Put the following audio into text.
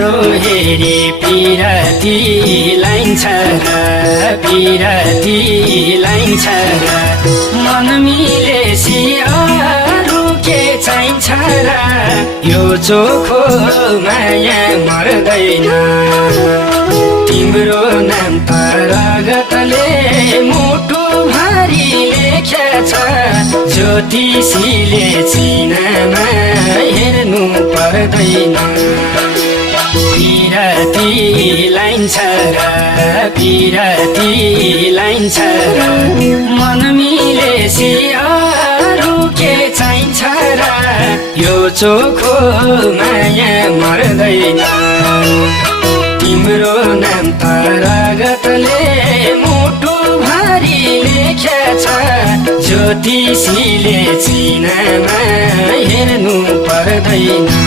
तिम्रो हेरी पिरती लाइन्छ र पिरती लाइन्छ र मन मिलेसी अरू के चाहिन्छ र यो चोखो माया मर्दैन तिम्रो नाम त रगतले मुटु भारी लेखेछ ज्योतिषीले चिनामा हेर्नु पर्दैन पिरती लाइन्छ र पिरती लाइन्छ र मन मिलेसी अरू के चाहिन्छ र यो चोखो माया मर्दैन तिम्रो नाम त रगतले मुटु भारी लेखेछ ज्योतिषीले चिनामा हेर्नु पर्दैन